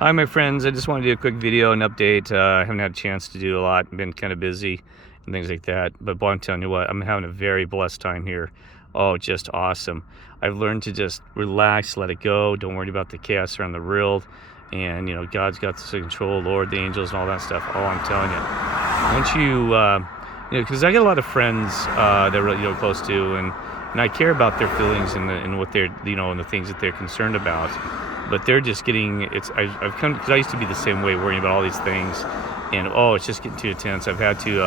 Hi, my friends. I just want to do a quick video and update. I haven't had a chance to do a lot. I've been kind of busy and things like that. But boy, I'm telling you what, I'm having a very blessed time here. Oh, just awesome. I've learned to just relax, let it go. Don't worry about the chaos around the world. And, God's got this in control, Lord, the angels, and all that stuff. Oh, I'm telling you. Once because I got a lot of friends that are really, close to, and I care about their feelings and what they're, and the things that they're concerned about. But they're just getting, I've come, because I used to be the same way, worrying about all these things, and it's just getting too intense. I've had to,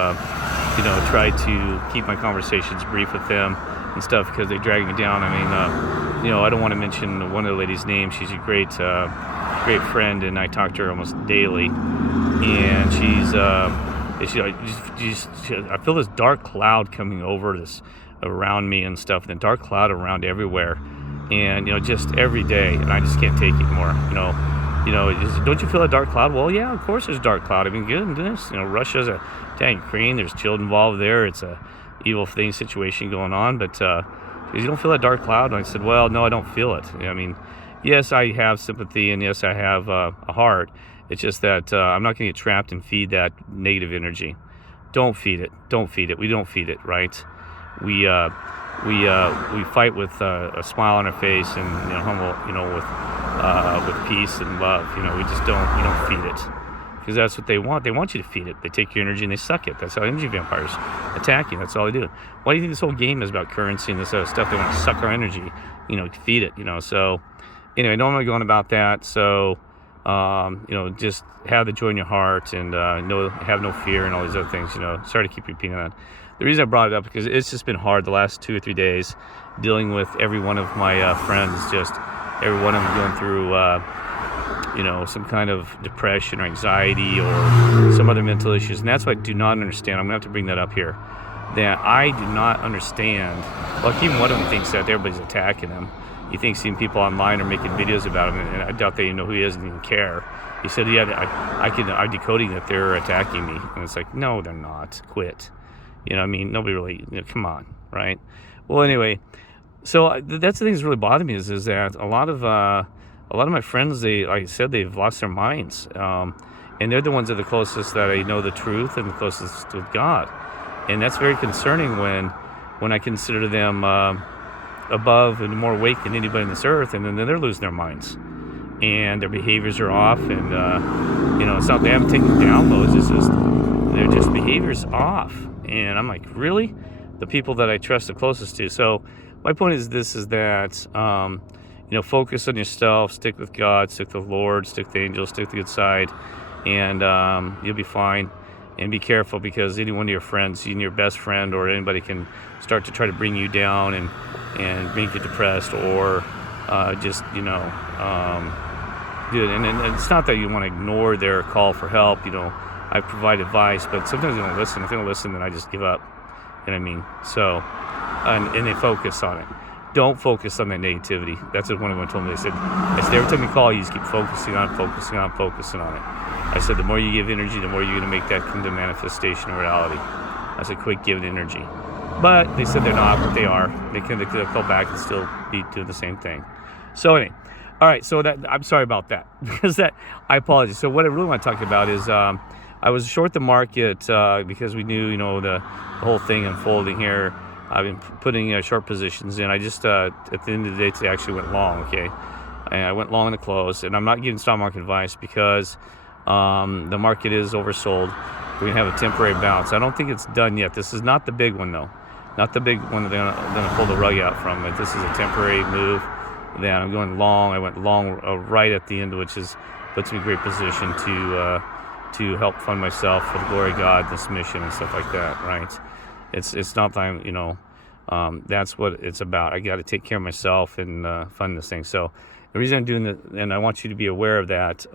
try to keep my conversations brief with them and stuff because they drag me down. I mean, I don't want to mention one of the ladies' name. She's a great friend, and I talk to her almost daily, and I feel this dark cloud coming over this around me and stuff, and the dark cloud around everywhere. And just every day, and I just can't take it anymore. Don't you feel a dark cloud? Well, yeah, of course there's a dark cloud. I mean, goodness, Russia's attacking Ukraine. There's children involved there. It's a evil thing situation going on. But you don't feel that dark cloud? And I said, well, no, I don't feel it. I mean, yes, I have sympathy, and yes, I have a heart. It's just that I'm not going to get trapped and feed that negative energy. Don't feed it. Don't feed it. We don't feed it, right? We fight with a smile on our face and humble, with peace and love. We don't feed it, because that's what they want. They want you to feed it. They take your energy and they suck it. That's how energy vampires attack you. That's all they do. Why do you think this whole game is about currency and this other stuff? They want to suck our energy, feed it. So anyway, normally going about that. So just have the joy in your heart and have no fear and all these other things. Sorry to keep repeating that. The reason I brought it up because it's just been hard the last 2 or 3 days dealing with every one of my friends, just every one of them going through, some kind of depression or anxiety or some other mental issues. And that's what I do not understand. I'm going to have to bring that up here. That I do not understand. Like, even one of them thinks that everybody's attacking him. He thinks seeing people online are making videos about him, and I doubt they even know who he is and even care. He said, yeah, I'm decoding that they're attacking me. And it's like, no, they're not. Quit. Nobody really, come on, right? Well, anyway, so that's the thing that's really bothering me is that a lot of my friends, like I said, they've lost their minds. And they're the ones that are the closest that I know the truth and the closest with God. And that's very concerning when I consider them above and more awake than anybody on this earth, and then they're losing their minds. And their behaviors are off, and, it's not they haven't taken downloads, it's just their just behavior's off. And I'm like, really? The people that I trust the closest to. So my point is that, focus on yourself, stick with God, stick with the Lord, stick with the angels, stick with the good side, and you'll be fine. And be careful, because any one of your friends, even your best friend or anybody, can start to try to bring you down and make you depressed or and it's not that you want to ignore their call for help. I provide advice, but sometimes they don't listen. If they don't listen, then I just give up. You know what I mean? So, and they focus on it. Don't focus on that negativity. That's what one of them told me. They said every time you call, you just keep focusing on it. I said, the more you give energy, the more you're going to make that come to manifestation of reality. I said, quit giving energy. But they said they're not, but they are. They can call back and still be doing the same thing. So anyway, all right. So I'm sorry about that, because I apologize. So what I really want to talk about is I was short the market because we knew, the whole thing unfolding here. I've been putting short positions in. I just at the end of the day today actually went long. Okay, and I went long in the close, and I'm not giving stock market advice because the market is oversold. We're gonna have a temporary bounce. I don't think it's done yet. This is not the big one though. Not the big one that they're gonna pull the rug out from. But this is a temporary move. Then I'm going long. I went long right at the end, which puts me in a great position to help fund myself for the glory of God, this mission and stuff like that. Right? It's not that that's what it's about. I got to take care of myself and fund this thing. So the reason I'm doing that, and I want you to be aware of that.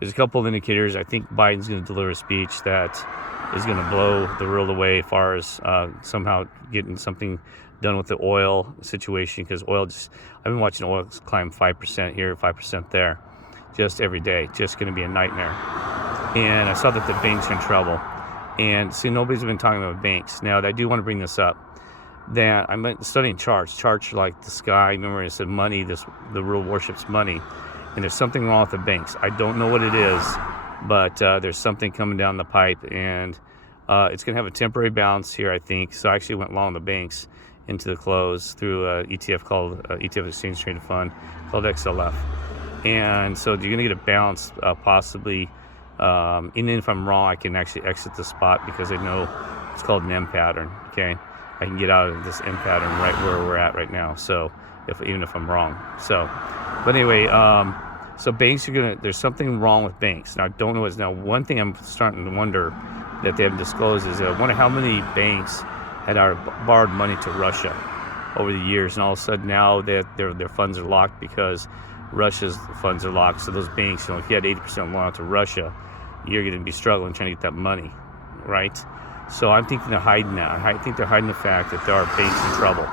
There's a couple of indicators. I think Biden's going to deliver a speech that is going to blow the world away as far as somehow getting something done with the oil situation, because I've been watching oil climb 5% here, 5% there, just every day. Just going to be a nightmare. And I saw that the banks are in trouble. And see, nobody's been talking about banks. Now, I do want to bring this up. That I'm studying charts. Charts are like the sky. Remember, I said money. The world worships money. and there's something wrong with the banks. I don't know what it is, but there's something coming down the pipe, and it's going to have a temporary bounce here, I think. So I actually went long the banks into the close through an ETF called ETF Exchange Traded Fund called XLF. And so you're going to get a bounce, possibly. Even if I'm wrong, I can actually exit the spot because I know it's called an M pattern. Okay, I can get out of this M pattern right where we're at right now. So even if I'm wrong. So, but anyway, so banks are there's something wrong with banks. Now I don't know what's now. One thing I'm starting to wonder that they haven't disclosed is I wonder how many banks had borrowed money to Russia over the years, and all of a sudden now that their funds are locked because Russia's funds are locked. So those banks, if you had 80% loan out to Russia, you're going to be struggling trying to get that money, right? So I'm thinking they're hiding that. I think they're hiding the fact that there are banks in trouble.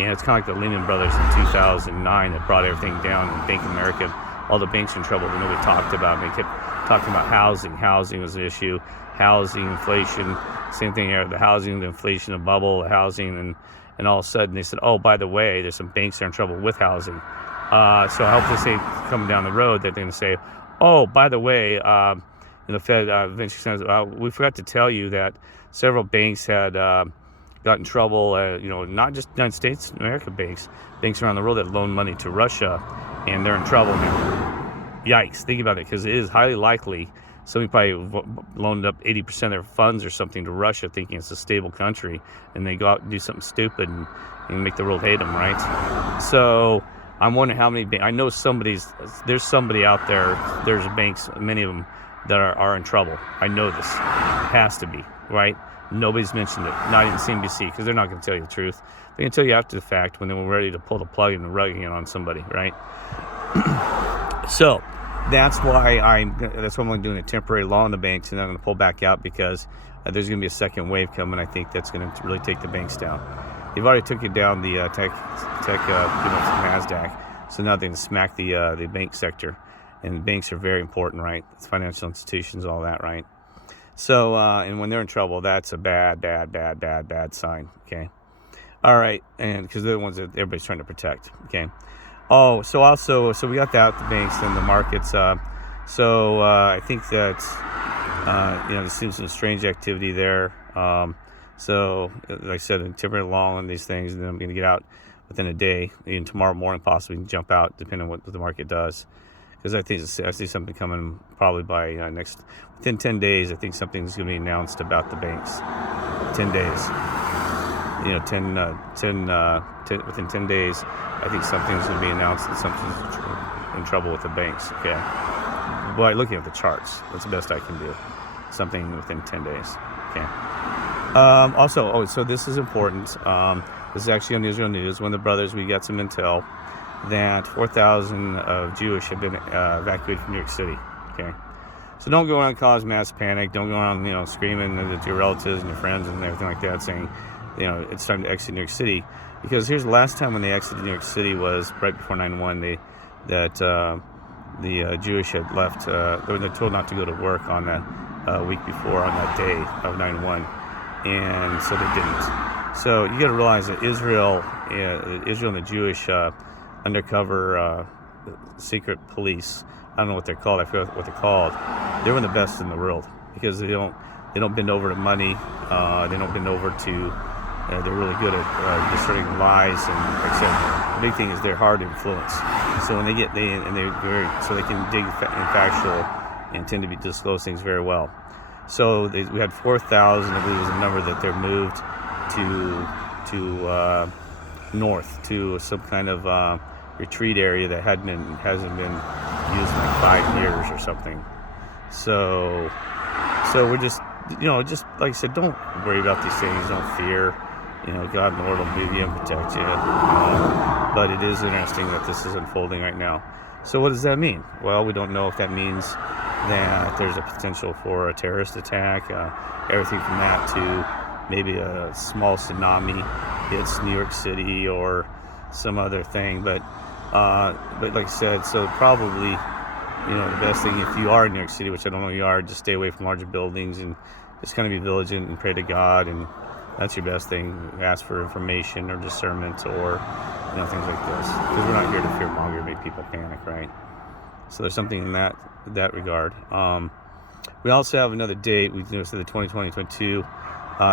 And it's kind of like the Lehman Brothers in 2009 that brought everything down, and Bank of America, all the banks in trouble that nobody talked about. And they kept talking about housing. Housing was an issue. Housing, inflation, same thing here. The housing, the inflation, the bubble, the housing, and all of a sudden they said, oh, by the way, there's some banks that are in trouble with housing. So I hope they say coming down the road that they're going to say, oh, by the way, the Fed eventually says, we forgot to tell you that several banks had got in trouble, not just United States, America banks around the world that loaned money to Russia, and they're in trouble now. Yikes, think about it, because it is highly likely somebody probably loaned up 80% of their funds or something to Russia thinking it's a stable country, and they go out and do something stupid and make the world hate them, right? So I'm wondering how many I know there's somebody out there, there's banks, many of them, that are in trouble. I know this. It has to be, right? Nobody's mentioned it, not even CNBC, because they're not going to tell you the truth. They can tell you after the fact when they were ready to pull the plug and the rug in on somebody, right? So that's why I'm only doing a temporary law on the banks, and I'm going to pull back out because there's going to be a second wave coming. I think that's going to really take the banks down. They've already took it down the tech NASDAQ, so now they're going to smack the bank sector. And banks are very important, right? It's financial institutions, all that, right? So, and when they're in trouble, that's a bad sign, okay? All right, and because they're the ones that everybody's trying to protect, okay? Oh, so we got that, the banks and the markets. I think that, there seems some strange activity there. So, like I said, I'm temporary long on these things, and then I'm going to get out within a day, even tomorrow morning, possibly jump out, depending on what the market does. Because I see something coming probably by within 10 days. I think something's going to be announced about the banks. 10 days. Within 10 days, I think something's going to be announced that something's in trouble with the banks. Okay. By looking at the charts, that's the best I can do. Something within 10 days. Okay. So this is important. This is actually on the Israel News. One of the brothers, we got some intel that 4,000 of Jewish have been evacuated from New York City. Okay, so don't go around and cause mass panic. Don't go around, screaming at your relatives and your friends and everything like that, saying, it's time to exit New York City. Because here's the last time when they exited New York City was right before 9/11. The Jewish had left. They were told not to go to work on that week before, on that day of 9/11, and so they didn't. So you got to realize that Israel and the Jewish undercover secret police, I don't know what they're called, I forget what they're called, they're one of the best in the world because they don't bend over to money, they don't bend over to, they're really good at discerning lies, and like I said, the big thing is they're hard to influence. So when they can dig in factual and tend to disclose things very well. So we had 4,000, I believe was the number that they're moved to north to some kind of retreat area that hasn't been used in like 5 years or something. So we're just like I said, don't worry about these things, don't fear. God and the Lord will be you and protect you. But it is interesting that this is unfolding right now. So what does that mean? Well, we don't know if that means that there's a potential for a terrorist attack, everything from that to maybe a small tsunami hits New York City or some other thing, but like I said, so probably, the best thing, if you are in New York City, which I don't know you are, just stay away from larger buildings and just kind of be vigilant and pray to God, and that's your best thing. Ask for information or discernment or, things like this, because we're not here to fearmonger and make people panic, right? So there's something in that regard. We also have another date. We said the 2022.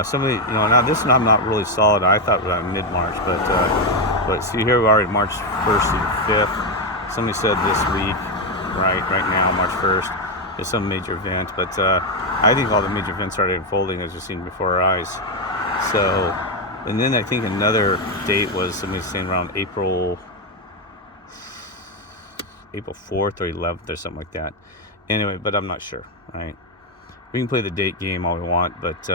Somebody, now this one I'm not really solid. I thought around mid-March, but see, here we are in March 1st through the 5th. Somebody said this week, right now, March 1st, is some major event. But I think all the major events started unfolding as we've seen before our eyes. So, and then I think another date was somebody saying around April 4th or 11th or something like that. Anyway, but I'm not sure, right? We can play the date game all we want, but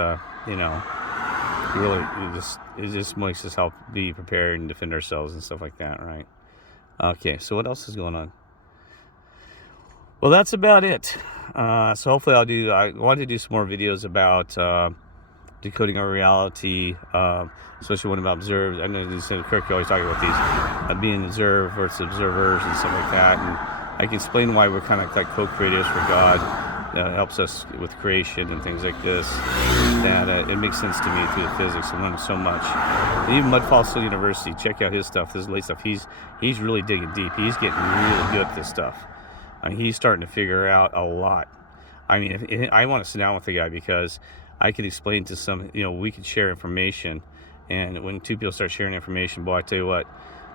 really, it just makes us help be prepared and defend ourselves and stuff like that, right? Okay, so what else is going on? Well, that's about it. So hopefully I want to do some more videos about decoding our reality, especially when I'm observed. I know Kirk always talking about these being observed versus observers and stuff like that, and I can explain why we're kind of like co-creators for God. Helps us with creation and things like this. That it makes sense to me through the physics. I'm learning so much. And even Mudfall State University, check out his stuff. His late stuff. He's really digging deep. He's getting really good at this stuff. He's starting to figure out a lot. I mean, I want to sit down with the guy because I could explain to some. We could share information, and when two people start sharing information, boy, I tell you what.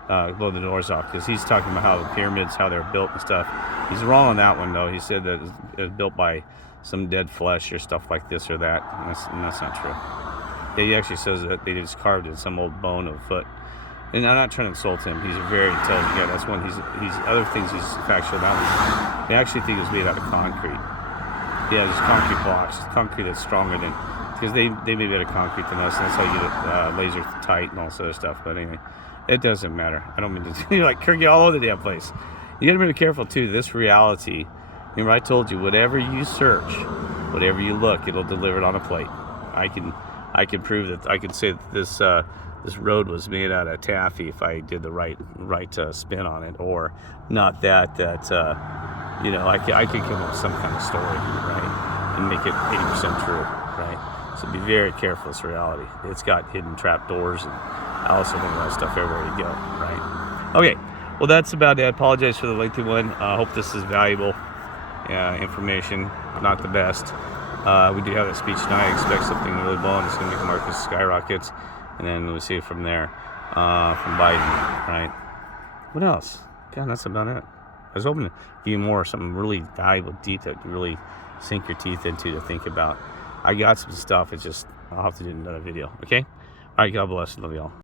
Blow the doors off, because he's talking about how the pyramids, how they're built and stuff. He's wrong on that one, though. He said that it was built by some dead flesh or stuff like this or that, and that's not true. Yeah, he actually says that they just carved in some old bone of a foot. And I'm not trying to insult him. He's a very intelligent guy. That's one. He's other things he's factual about. They actually think it was made out of concrete. Yeah, just concrete blocks, concrete that's stronger than, because they made better concrete than us, and that's how you get it laser tight and all this other stuff. But anyway. It doesn't matter. I don't mean to. You're like Kirk, all over the damn place. You got to be careful too. This reality. Remember, I told you, whatever you search, whatever you look, it'll deliver it on a plate. I can prove that. I can say that this road was made out of taffy if I did the right spin on it, or not that I could come up with some kind of story, right, and make it 80% true, right. So be very careful. It's reality. It's got hidden trap doors and. I also think about stuff everywhere you go, right? Okay, well, that's about it. I apologize for the lengthy one. I hope this is valuable information, not the best. We do have a speech tonight. I expect something really blow, and it's going to make the market skyrockets, and then we'll see it from there, from Biden, right? What else? God, that's about it. I was hoping to give you something really valuable, deep, that you really sink your teeth into to think about. I got some stuff. It's just, I'll have to do another video, okay? All right, God bless. Love y'all.